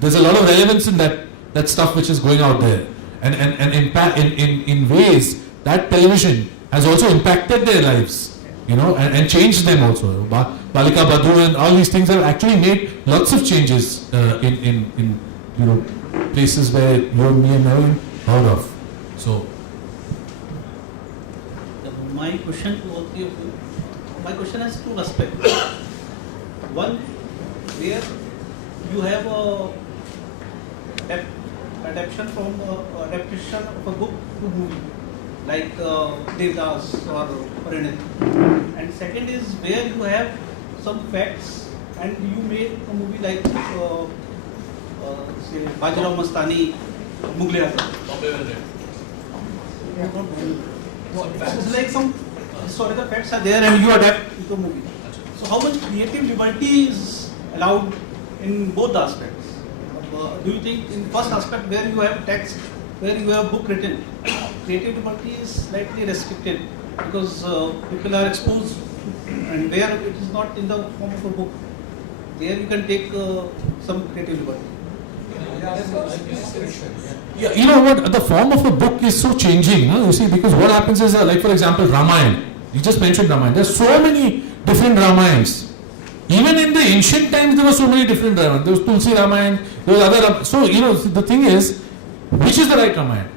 there's a lot of relevance in that stuff which is going out there, and in ways that television has also impacted their lives, and changed them also. Balika Badhu and all these things have actually made lots of changes in places where you and me are never heard of. So. My question to all three of you, my question has two aspects. One, where you have a adaptation of a book to movie, like Devdas or Pariణit. And second is where you have some facts and you made a movie like say Bajirao Mastani, Mughal Azam. It's like some historical facts are there and you adapt to the movie. So how much creative liberty is allowed in both aspects? Do you think in first aspect where you have text, where you have book written, creative liberty is slightly restricted because people are exposed, and where it is not in the form of a book, there you can take some creative liberty. Yeah, you know what? The form of a book is so changing. You see, because what happens is, like for example, Ramayana. You just mentioned Ramayana. There's so many different Ramayans. Even in the ancient times, there were so many different Ramayana. There was Tulsi Ramayana. There was other Ramayana. So the thing is, which is the right Ramayana?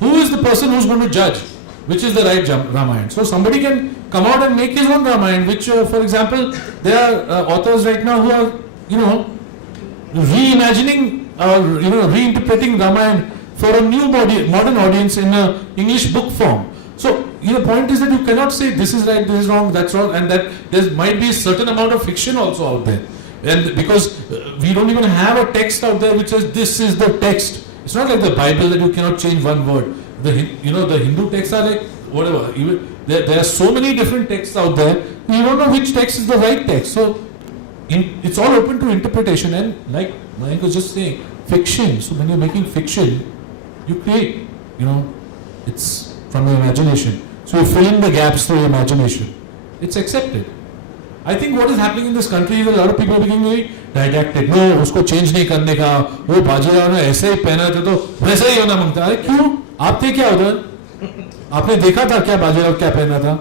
Who is the person who's going to judge which is the right Ramayana? So somebody can come out and make his own Ramayana. Which, for example, there are authors right now who are, reimagining or reinterpreting Ramayana for a new modern audience in an English book form. So the point is that you cannot say this is right, this is wrong, that's wrong, and that there might be a certain amount of fiction also out there. And because we don't even have a text out there which says this is the text. It's not like the Bible that you cannot change one word. The Hindu texts are like whatever. Even there are so many different texts out there. You don't know which text is the right text. So it's all open to interpretation, and like Mayank was just saying, fiction. So when you're making fiction, you create, it's from your imagination. So you fill in the gaps through your imagination. It's accepted. I think what is happening in this country is a lot of people are becoming very didactic. No, उसको change नहीं करने का, वो बाजीराव ने ऐसे ही पहना था तो वैसा ही होना मांगता है. क्यों? आप थे क्या उधर? आपने देखा था क्या बाजीराव क्या पहना था?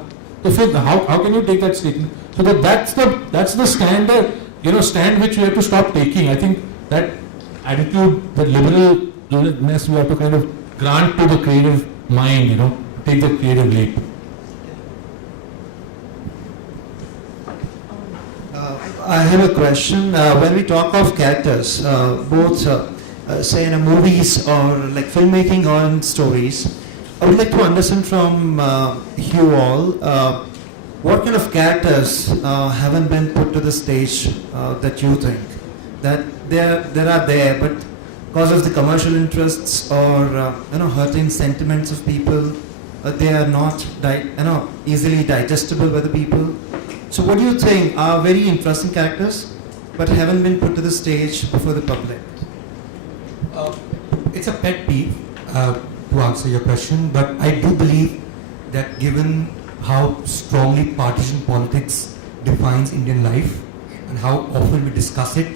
तो फिर how can you take that statement? So that's the stand which we have to stop taking. I think that attitude, that liberalness, we have to kind of grant to the creative mind, take the creative leap. I have a question. When we talk of characters, both say in a movies or like filmmaking or in stories, I would like to understand from you all what kind of characters haven't been put to the stage that you think that there are there, but because of the commercial interests or hurting sentiments of people, they are not easily digestible by the people. So what do you think are very interesting characters but haven't been put to the stage before the public? It's a pet peeve to answer your question, but I do believe that given how strongly partisan politics defines Indian life and how often we discuss it,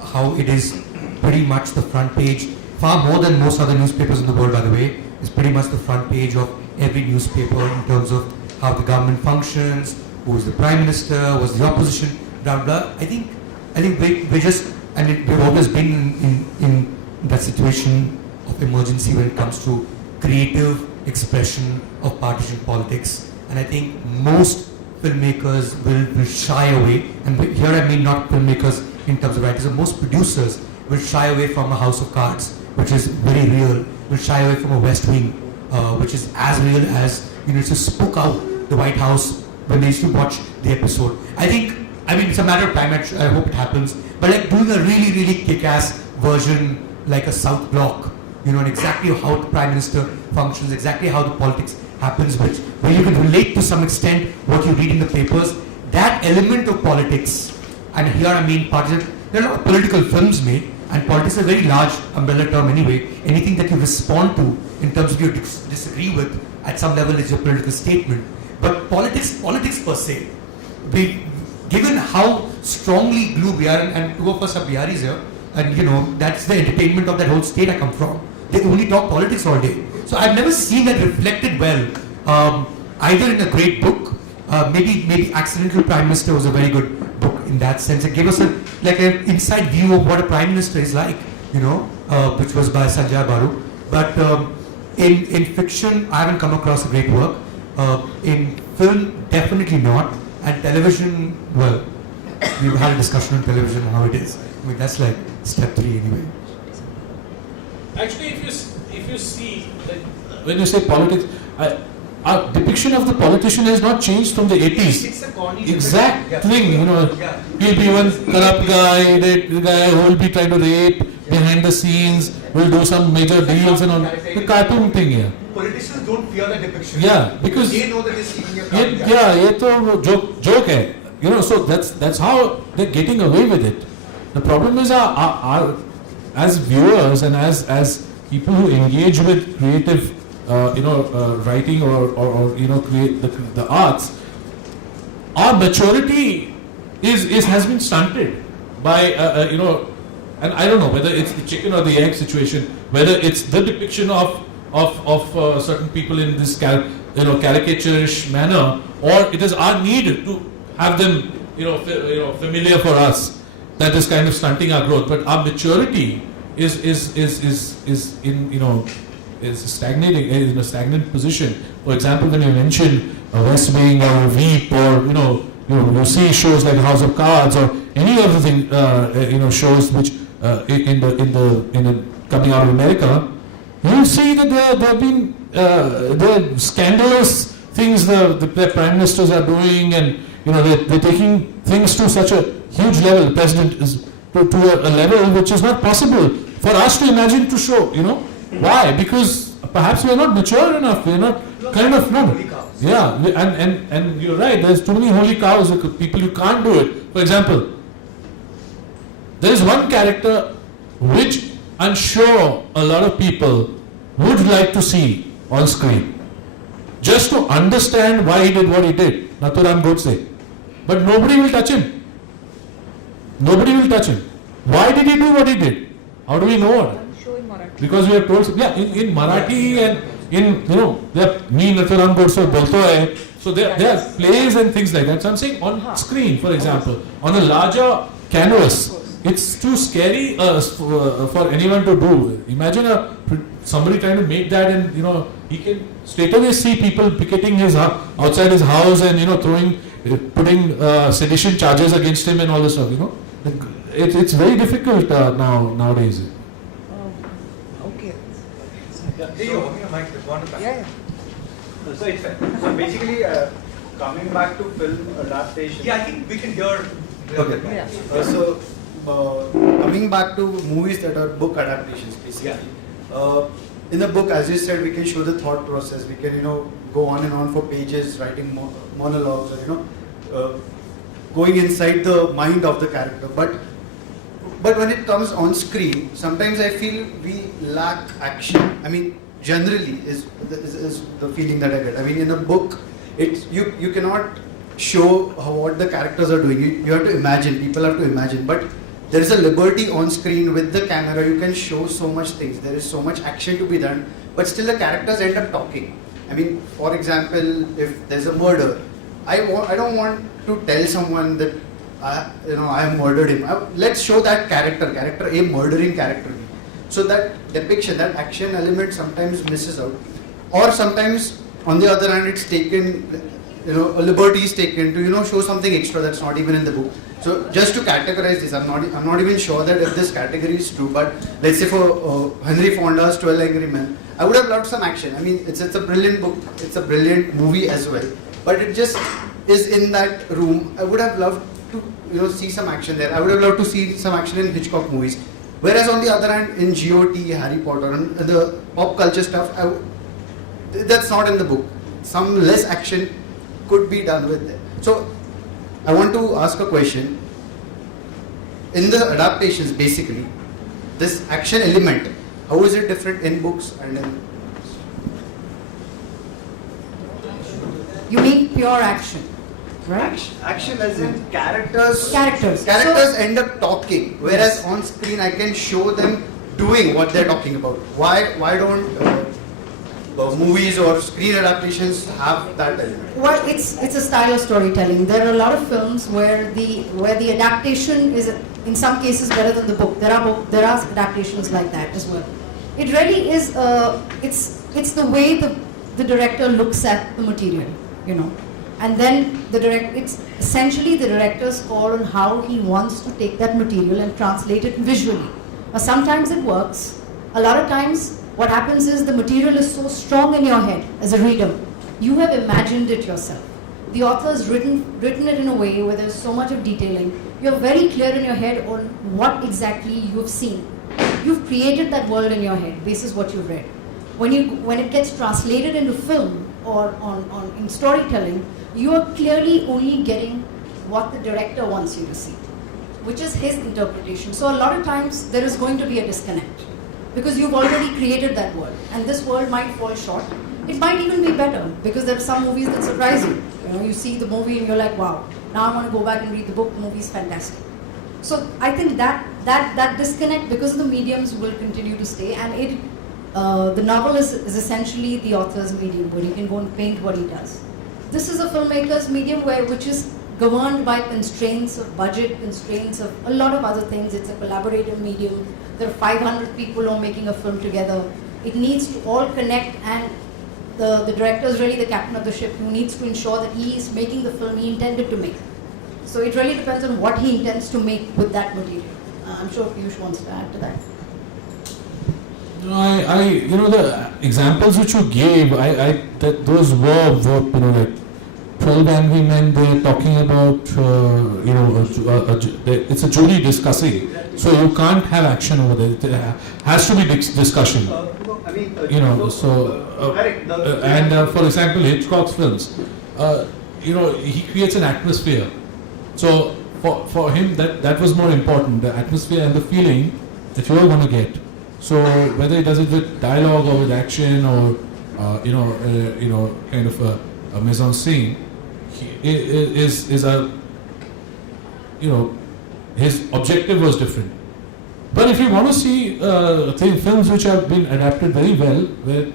how it is pretty much the front page, far more than most other newspapers in the world, by the way, is pretty much the front page of every newspaper in terms of how the government functions, who is the prime minister, what's the opposition, blah blah. I think we're just, and we've always been in that situation of emergency when it comes to creative expression of partisan politics. and I think most filmmakers will shy away, and here I mean not filmmakers in terms of writers, but most producers will shy away from a House of Cards, which is very real, will shy away from a West Wing, which is as real as, it just spoke out the White House when they used to watch the episode. I mean, it's a matter of time, I hope it happens, but like doing a really, really kick-ass version, like a South Block, and exactly how the Prime Minister functions, exactly how the politics happens, where you can relate to some extent what you read in the papers, that element of politics, and here I mean partisan, there are a lot of political films made, and politics is a very large umbrella term anyway. Anything that you respond to in terms of you disagree with at some level is your political statement. But politics per se, given how strongly glued we are, and two of us are Biharis here, and that's the entertainment of that whole state I come from. They only talk politics all day. So I've never seen that reflected well, either in a great book, maybe Accidental Prime Minister was a very good book in that sense. It gave us an inside view of what a Prime Minister is like, which was by Sanjay Baru. But in fiction, I haven't come across a great work. In film, definitely not. And television, well, we've had a discussion on television how it is. That's like step 3 anyway. Actually, if you see, when you say politics, our depiction of the politician has not changed from the 80s. It's a corny exact thing, Yeah. He'll be one corrupt guy, the guy who will be trying to rape behind the scenes, will do some major deals and all. The cartoon thing, yeah. Politicians don't fear the depiction. Yeah, because they know that they're seeing a ये तो joke है, so that's how they're getting away with it. The problem is our as viewers and as people who engage with creative writing or create the arts, our maturity has been stunted by and I don't know whether it's the chicken or the egg situation, whether it's the depiction of certain people in this caricaturish manner, or it is our need to have them familiar for us that is kind of stunting our growth. But our maturity is stagnating, in a stagnant position. For example, when you mention West Wing or Veep, or you see shows like House of Cards or any other thing, shows which in the coming out of America, you see that there have been there are scandalous things the prime ministers are doing, and they're taking things to such a huge level. The president is to a level which is not possible for us to imagine to show. Why? Because perhaps we are not mature enough. We are not Yeah, and you're right. There's too many holy cows. People, you can't do it. For example, there is one character which I'm sure a lot of people would like to see on screen, just to understand why he did what he did. Nathuram Godse. But nobody will touch him. Nobody will touch him. Why did he do what he did? How do we know? Because we are told, in Marathi and in, me Nathuram Godse bolto hai. So there are plays and things like that. So I'm saying on screen, for example, on a larger canvas, it's too scary for anyone to do. Imagine somebody trying to make that, and he can straight away see people picketing outside his house and putting sedition charges against him and all this stuff. It's very difficult nowadays. Okay. Yeah. So it's fair. So basically, coming back to film adaptation. Yeah, I think we can hear. Okay. Yeah. Coming back to movies that are book adaptations, basically. Yeah. In the book, as you said, we can show the thought process. We can, go on and on for pages, writing monologues, or going inside the mind of the character. But when it comes on screen, sometimes I feel we lack action. I mean, generally is the feeling that I get. I mean, in a book, you cannot show what the characters are doing. You have to imagine. People have to imagine. But there is a liberty on screen with the camera. You can show so much things. There is so much action to be done. But still, the characters end up talking. I mean, for example, if there's a murder, I don't want to tell someone that I have murdered him. Let's show that character A murdering character B. So that depiction, that action element sometimes misses out, or sometimes on the other hand it's taken a liberty is taken to show something extra that's not even in the book. So just to categorize this, I'm not even sure that if this category is true, but let's say for Henry Fonda's 12 Angry Men, I would have loved some action. I mean, it's a brilliant book, it's a brilliant movie as well, but it just is in that room. I would have loved to see some action there. I would have loved to see some action in Hitchcock movies. Whereas on the other hand, in GOT, Harry Potter, and the pop culture stuff, that's not in the book. Some less action could be done with it. So I want to ask a question. In the adaptations, basically, this action element, how is it different in books and in... You mean pure action, right? Action as in characters. Characters. Characters end up talking, whereas on screen I can show them doing what they're talking about. Why don't movies or screen adaptations have that element? Well, it's a style of storytelling. There are a lot of films where the adaptation is in some cases better than the book. There are adaptations like that as well. It really is. It's the way the director looks at the material, and then it's essentially the director's call on how he wants to take that material and translate it visually. Now, sometimes it works. A lot of times, what happens is the material is so strong in your head as a reader, you have imagined it yourself. The author has written it in a way where there's so much of detailing. You're very clear in your head on what exactly you've seen. You've created that world in your head, basis what you've read. When it gets translated into film or in storytelling, you are clearly only getting what the director wants you to see, which is his interpretation. So a lot of times there is going to be a disconnect, because you've already created that world, and this world might fall short. It might even be better, because there are some movies that surprise you. You see the movie and you're like, wow, now I want to go back and read the book. The movie is fantastic. So I think that disconnect, because of the mediums, will continue to stay, and the novel is essentially the author's medium, where he can go and paint what he does. This is a filmmaker's medium which is governed by constraints of budget, constraints of a lot of other things. It's a collaborative medium. There are 500 people who are making a film together. It needs to all connect, and the director is really the captain of the ship, who needs to ensure that he is making the film he intended to make. So it really depends on what he intends to make with that material. I'm sure Piyush wants to add to that. No, the examples which you gave, those were like 12 Angry Men. They're talking about, it's a jury discussing. So you can't have action over there. There has to be discussion. For example, Hitchcock's films, he creates an atmosphere. So for him, that was more important, the atmosphere and the feeling that you are going to get. So whether he does it with dialogue or with action or kind of a mise en scene, his objective was different. But if you want to see films which have been adapted very well, where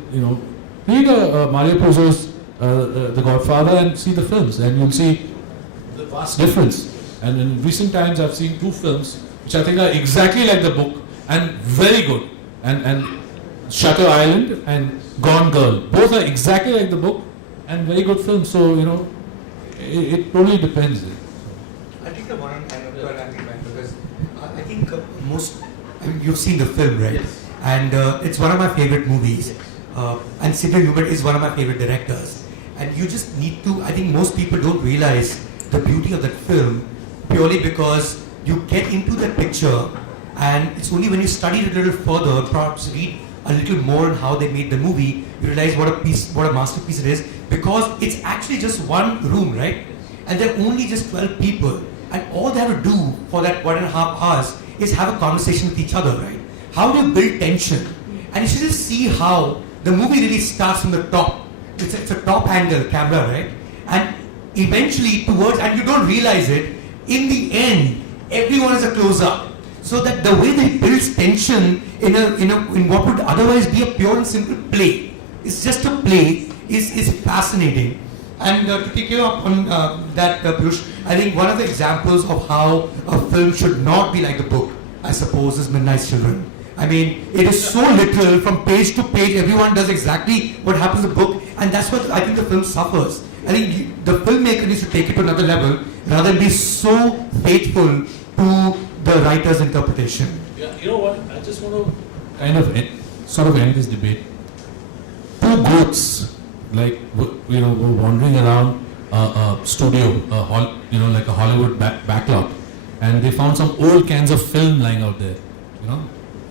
read Mario Puzo's The Godfather and see the films, and you'll see the vast difference. And in recent times, I've seen two films which I think are exactly like the book and very good. And Shutter Island and Gone Girl, both are exactly like the book and very good films. So it totally depends. I think the one on because I think you've seen the film, right? Yes. And it's one of my favorite movies. And Sidney Lumet is one of my favorite directors. And you just need to, I think most people don't realize the beauty of that film purely because you get into the picture, and it's only when you study it a little further, perhaps read a little more on how they made the movie, you realize what a masterpiece it is, because it's actually just one room, right? And there are only just 12 people, and all they have to do for that 1.5 hours is have a conversation with each other, right? How do you build tension? And you should just see how the movie really starts from the top. It's a top angle camera, right? And eventually towards, and you don't realize it, in the end, everyone is a close-up. So that the way they builds tension in what would otherwise be a pure and simple play, it's just a play, is fascinating. And to take you up on that, Piyush, I think one of the examples of how a film should not be like the book, I suppose, is Midnight's Children. I mean, it is so literal, from page to page, everyone does exactly what happens in the book, and that's what I think the film suffers. I think the filmmaker needs to take it to another level rather than be so faithful to the writer's interpretation. Yeah, you know what? I just want to kind of sort of end this debate. Two goats, like were wandering around a studio, like a Hollywood backlot, and they found some old cans of film lying out there.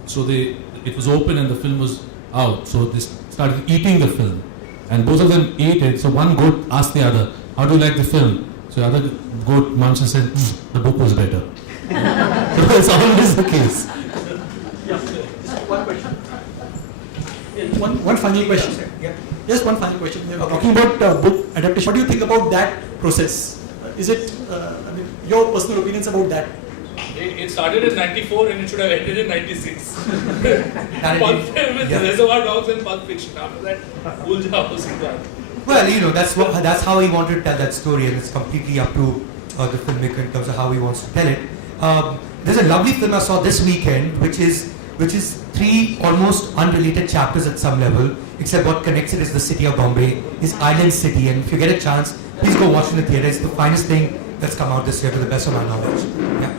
So it was open and the film was out. So they started eating the film, and both of them ate it. So one goat asked the other, "How do you like the film?" So the other goat munched and said, "The book was better." So it's always the case. One question. One final question. Yeah. Just one final question. Talking about book adaptation, what do you think about that process? Is it, your personal opinions about that? It started in '94 and it should have ended in '96. With Reservoir Dogs and Pulp Fiction. After that, Bhul Jao Usi Baat. Well, that's how he wanted to tell that story, and it's completely up to the filmmaker in terms of how he wants to tell it. There's a lovely film I saw this weekend, which is 3 almost unrelated chapters at some level, except what connects it is the city of Bombay, is Island City, and if you get a chance, please go watch in the theatre. It's the finest thing that's come out this year, to the best of my knowledge. Yeah.